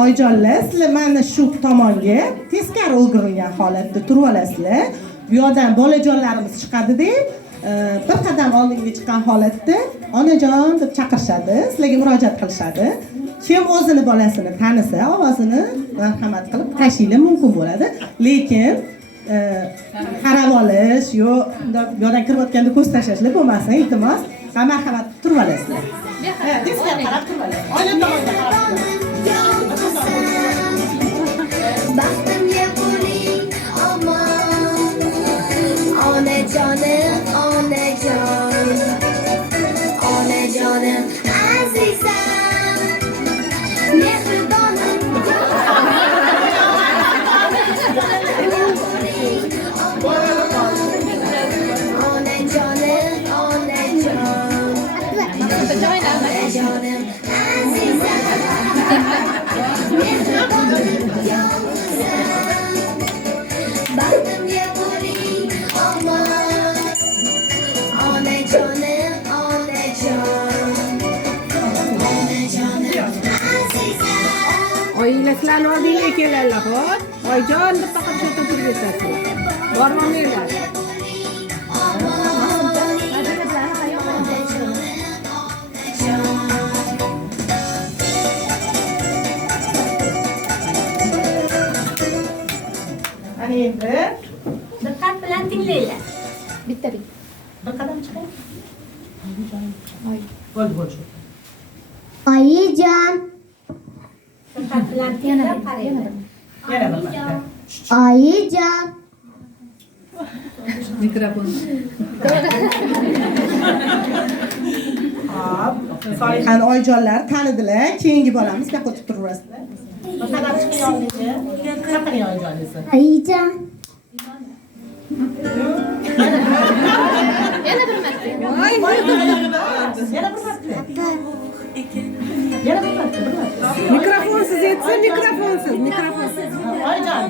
oyijonlar, sizlar mana shu tomonga teskari o'girilgan holatda turib olasizlar. Bu yoqdan bolajonlarimiz chiqadi-da, bir qadam oldinga chiqqan holatda onajon deb chaqirishadi, sizlarga murojaat qilishadi. Kim o'zini bolasini tanisa, ovozini marhamat qilib tashiylar mumkin bo'ladi. Lekin qarab olish yo'qdan kirib o'tganda ko'z tashlashlar bo'lmasin, iltimos. Marhamat turib olasizlar. Teskari qarab turib olasizlar. Oyna tomonga qarab. Baxtimga qo'ling omon, onajonim, onajonim azizam, mehribonim. Onajonim baxtimga qo'ling omon, onajonim azizam. Oilalarni oldingga kelinglar, xo'p? Oyijon deb faqat shu turib ketasizlar. Bormanglar. Ana endi Diqqat bilan tinglanglar. Bitta. bir qadam chiqing. Bo'ldi. Oyijon. Diqqat bilan tinglab qaranglar. Yana bir marta. Oyijon. Mikrofon. Hop, Solixani oyijonlar tanidilar. Keyingi bolamiz yoqqa o'tib turaverasizlar. Bir qadam chiqing oldinga. Chaqiring oyijoningizni. Oyijon. Yana bir marta. Yana bir marta. Mikrofonsiz etsa, mikrofonsiz. Oyijon.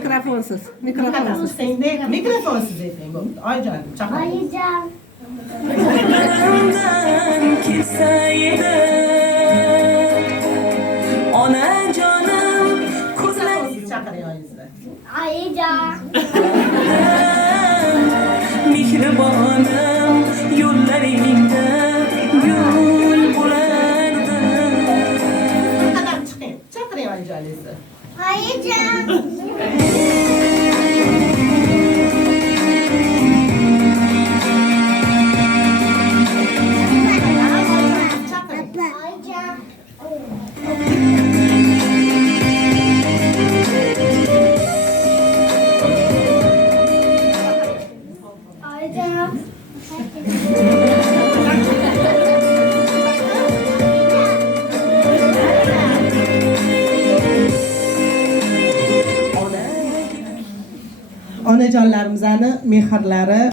Mikrofonsiz. Mikrofonsiz ayting bo'pti. Oyijon chaqiring. Oyijon. Onajonim ko'zlaringizni chaqiring oyingizni. Oyijon. Mehribonim yo'llaringda yo'l bo'lardi. Qadam chiqing. Chaqiring oyijoningizni. Oyijon. Onajonlarimizni mehrlari